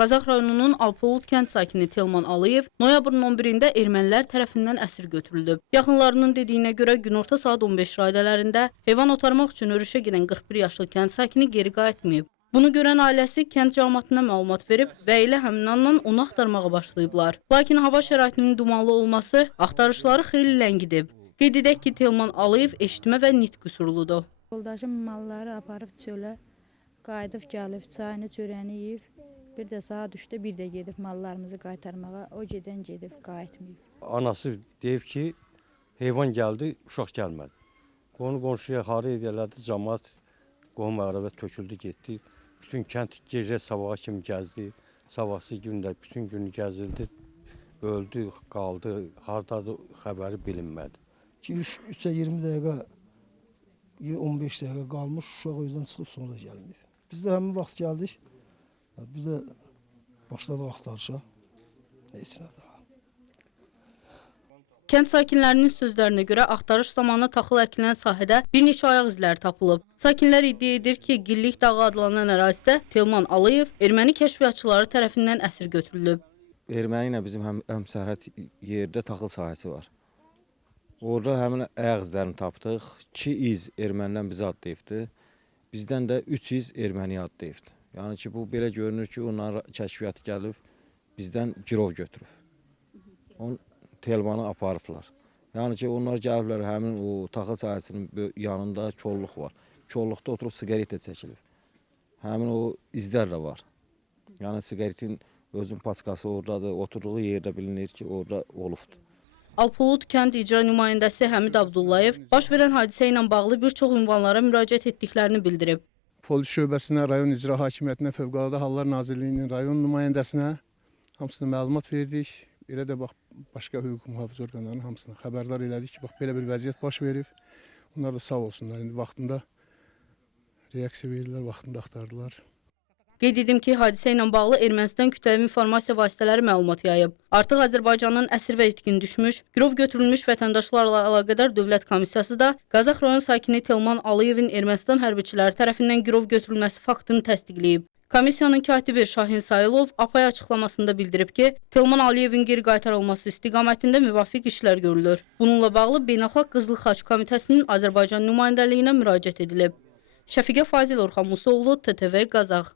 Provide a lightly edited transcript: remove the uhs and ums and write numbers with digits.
Qazax rayonunun Alpolud kənd sakini Telman Aliyev noyabrın 11-də ermənilər tərəfindən əsir götürüldü. Yaxınlarının dediyinə görə günorta saat 15 radələrində heyvan otarmaq üçün örüşə gedən 41 yaşlı kənd sakini geri qayıtmayıb. Bunu görən ailəsi kənd cəmiyyətinə məlumat verib və elə həmin andan onu axtarmağa başlayıblar. Lakin hava şəraitinin dumanlı olması axtarışları xeyli ləngidib. Qeyd edək ki, Telman Aliyev eşitmə və nitq qüsurludur. Yoldaşım malları aparıb çölə, qayıdıb gəlib, çayını, çörəyini yeyib, bir də saat 3-də bir də gedib mallarımızı qaytarmağa, o gedən gedib, qayıtmayıb. Anası deyib ki, heyvan gəldi, uşaq gəlmədi. Qonşuya harı edərlərdi, cəmaət qohum əqrəbə töküldü, getdi. Bütün kənd gecə sabaha kimi gəzdi, sabahsı gündə bütün günü gəzildi, öldü, qaldı, hardadır xəbəri bilinmədi. 3-ə 20 dəqiqə, 15 dəqiqə qalmış, uşaq özdən çıxıb sonra gəlməyib. Biz də həmin vaxt gəldik, biz də başladıq axtarışa, neysinə daha. Kənd sakinlərinin sözlərinə görə axtarış zamanı taxıl əkilən sahədə bir neçə ayaq izləri tapılıb. Sakinlər iddia edir ki, Gillik dağı adlanan ərazidə Telman Aliyev erməni kəşfiyyatçıları tərəfindən əsir götürülüb. Erməni ilə bizim həmsərhəd yerdə taxıl sahəsi var. Orada həmin ayaq izlərini tapdıq. 2 iz ermənidən bizə adlayıbdı. Bizdən də 3 iz erməniyə adlayıbdı. Yəni ki, bu belə görünür ki, onlar kəşfiyyatı gəlib, bizdən girov götürüb. Onu Telmanı aparıblar. Yəni ki, onlar gəliblər, həmin o taxıl sahəsinin yanında kolluq var. Kolluqda oturub siqaret çəkilib. Həmin o izlər də var. Yəni siqaretin özün paskası oradadır, oturduğu yerdə bilinir ki, orada olubdur. Alpolud kənd icra nümayəndəsi Həmid Abdullayev baş verən hadisə ilə bağlı bir çox ünvanlara müraciət etdiklərini bildirib. Polis şöbəsinə, rayon icra hakimiyyətinə, Fövqəladə Hallar Nazirliyinin rayon nümayəndəsinə hamısına məlumat verdik. Elə də başqa hüquq mühafizə orqanlarının hamısına xəbərdar elədik ki, belə bir vəziyyət baş verib. Onlar da sağ olsunlar, indi vaxtında reaksiya verirlər, vaxtında axtardılar. Qeyd edim ki, hadisə ilə bağlı Ermənistan kütləvi informasiya vasitələri məlumat yayıb. Artıq Azərbaycanın əsir və itkin düşmüş, girov götürülmüş vətəndaşlarla əlaqədar dövlət komissiyası da Qazax rayon sakini Telman Aliyevin Ermənistan hərbiçiləri tərəfindən girov götürülməsi faktını təsdiqləyib. Komissiyanın katibi Şahin Sayılov APAY açıqlamasında bildirib ki, Telman Aliyevin geri qaytarılması istiqamətində müvafiq işlər görülür. Bununla bağlı Beynəlxalq Qızıl Xaç Komitəsinin Azərbaycan nümayəndəliyinə müraciət edilib. Şəfiqə Fazil Orxan Musoğlu, TTV Qazax.